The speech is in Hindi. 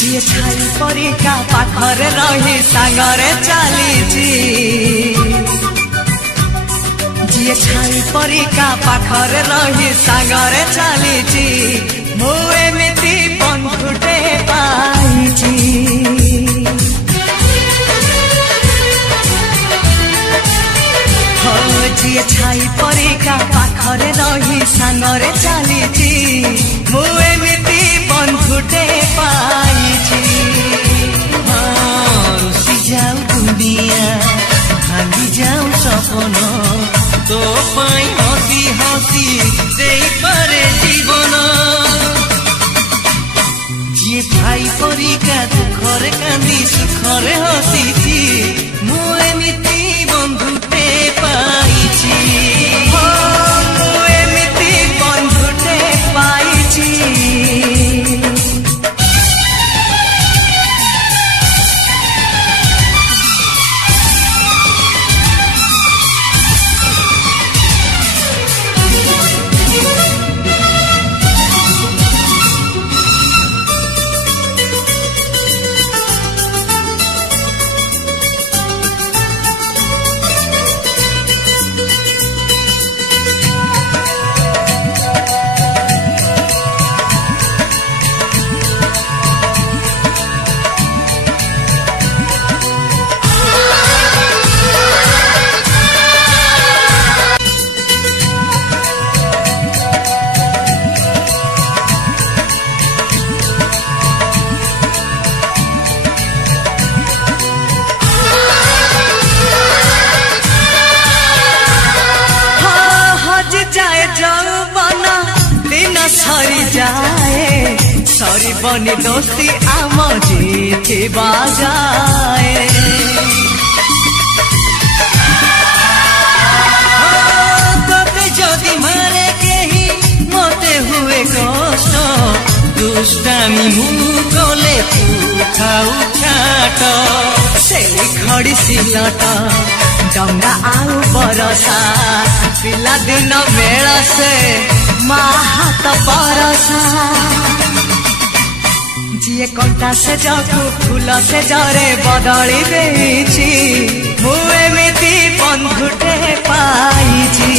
जी छाई परिका पाखरे रही सांगरे चलीची जी छाई परिका पाखरे रही सांगरे चलीची मु एमिति बंधुटे पाइची जी छाई परिका पाखरे रही सांगरे चलीची मु एमिति बंधुटे पाइची रुसी जाऊ दुनिया भांगी जाऊ सपन तो पाई हसी हसी देई पारे जीवन जी भाई परिका दुखरे कांदी सुखरे हसीची मु एमिति बंधुटे पाइची मु एमिति बंधुटे पाइची सरी जाए सरी बनी दोस्ती आम जीती बाजाए तोते जदि मारे कहीं मते हुए कष्ट दुष्टामी मु गले खाऊ छाट से खड़ी सिलट डंगा आउ बरसा पिला दिन बेला से हाथ परसा जी कंटा से जगू फूल से जरे बदली देची मु एमिति बंधुटे पाइची।